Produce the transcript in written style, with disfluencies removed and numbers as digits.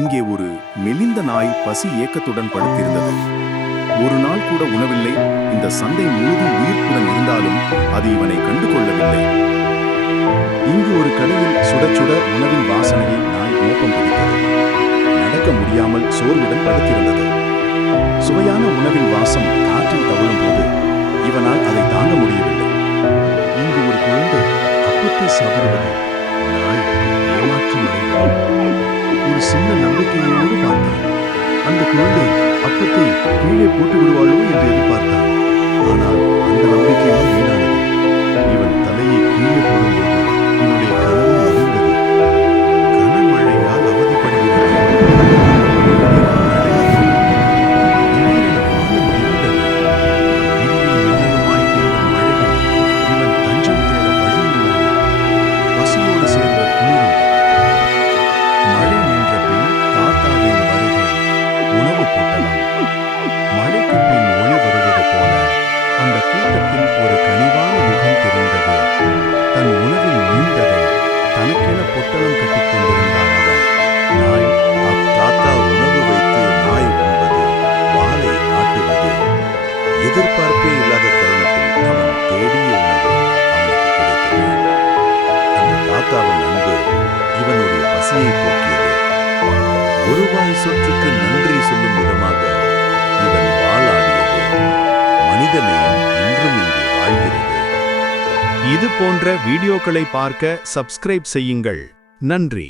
இங்கே ஒரு மெலிந்த நாய் பசி ஏக்கத்துடன் படுத்திருந்தது. ஒரு நாள் கூட உணவில்லை. இந்த சந்தை முழுதும் உயிர்ப்புடன் இருந்தாலும் அது இவனை கண்டு கொள்ளவில்லை. இங்கு ஒரு கடையில் சுட சுட உணவின் வாசனையை நாய் மோப்பம் பிடித்தது. நடக்க முடியாமல் சோர்வுடன் படுத்திருந்தது. சுவையான உணவின் வாசம் காற்றில் தவழும் போது இவனால் அதை தாங்க முடியவில்லை. இங்கு ஒரு குழந்தை அப்பத்தை சாப்பிடுவது நாய் ஏமாற்றம் அடைந்தான். ஒரு சின்ன நம்பிக்கையோடு பார்த்தான். அந்த குழந்தை அப்பத்தை கீழே போட்டு விடுவாளோ என்று எதிர்பார்த்தான். ஆனால் அந்த நம்பிக்கையும் வீணானது. இவன் தலையை கீழே போடும்போது இவனுடைய கனவு முடிந்தது. கனமழையால் அவதிப்படுகிறது. மழைக்கு பின் ஒளி வருவது போல அந்த கூட்டத்தில் ஒரு கனிவான முகம் தெரிந்தது. தன் உணவில் நீண்டதை தனக்கென பொட்டலம் கட்டிக் கொண்டிருந்தார் அவர். நாய் தாத்தா உணவு வைத்து நாய் உண்பது, வாலை ஆட்டுவது. எதிர்பார்ப்பே இல்லாத தருணத்தில் அவன் தேடிய உணவு அவனுக்கு கிடைத்தது. அந்த தாத்தாவின் அன்பு இவனுடைய பசியை போக்கியது. ஒரு வாய் சொற்றுக்கு நன்றி சொல்லும் விதமாக இவன் வாளாடியது. மனிதநேயம் இன்றும் இங்கே வாழ்கிறது. இது போன்ற வீடியோக்களை பார்க்க சப்ஸ்கிரைப் செய்யுங்கள். நன்றி.